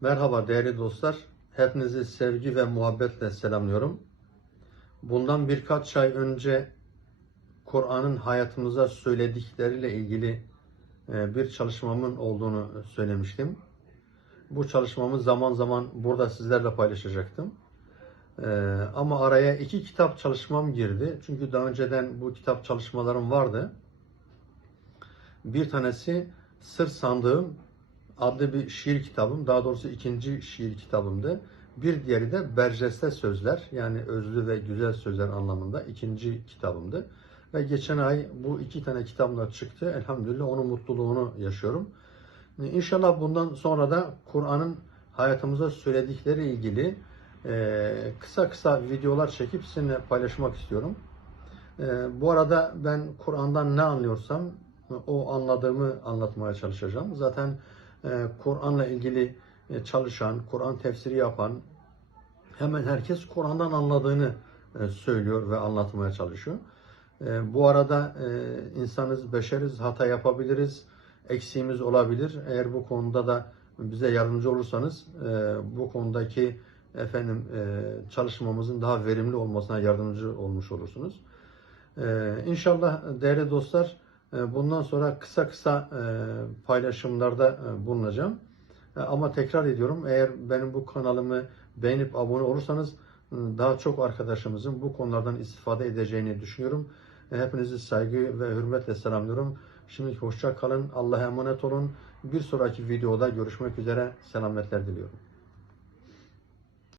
Merhaba değerli dostlar. Hepinizi sevgi ve muhabbetle selamlıyorum. Bundan birkaç ay önce Kur'an'ın hayatımıza söyledikleriyle ilgili e, bir çalışmamın olduğunu söylemiştim. Bu çalışmamı zaman zaman burada sizlerle paylaşacaktım. E, Ama araya iki kitap çalışmam girdi. Çünkü daha önceden bu kitap çalışmalarım vardı. Bir tanesi Sır Sandığım adlı bir şiir kitabım. Daha doğrusu ikinci şiir kitabımdı. Bir diğeri de Berjeste Sözler yani özlü ve güzel sözler anlamında ikinci kitabımdı. Ve geçen ay bu iki tane kitabla çıktı. Elhamdülillah onun mutluluğunu yaşıyorum. İnşallah bundan sonra da Kur'an'ın hayatımıza söyledikleri ilgili e, kısa kısa videolar çekip sizinle paylaşmak istiyorum. E, bu arada ben Kur'an'dan ne anlıyorsam o anladığımı anlatmaya çalışacağım. Zaten Kur'an'la ilgili e, çalışan, Kur'an tefsiri yapan hemen herkes Kur'an'dan anladığını e, söylüyor ve anlatmaya çalışıyor. E, Bu arada insanız, beşeriz, hata yapabiliriz, eksiğimiz olabilir. Eğer bu konuda da bize yardımcı olursanız bu konudaki efendim çalışmamızın daha verimli olmasına yardımcı olmuş olursunuz. İnşallah değerli dostlar bundan sonra kısa kısa e, paylaşımlarda e, bulunacağım. E, Ama tekrar ediyorum eğer benim bu kanalımı beğenip abone olursanız e, daha çok arkadaşımızın bu konulardan istifade edeceğini düşünüyorum. E, Hepinizi saygı ve hürmetle selamlıyorum. Şimdi hoşça kalın. Allah'a emanet olun. Bir sonraki videoda görüşmek üzere. Selametler diliyorum.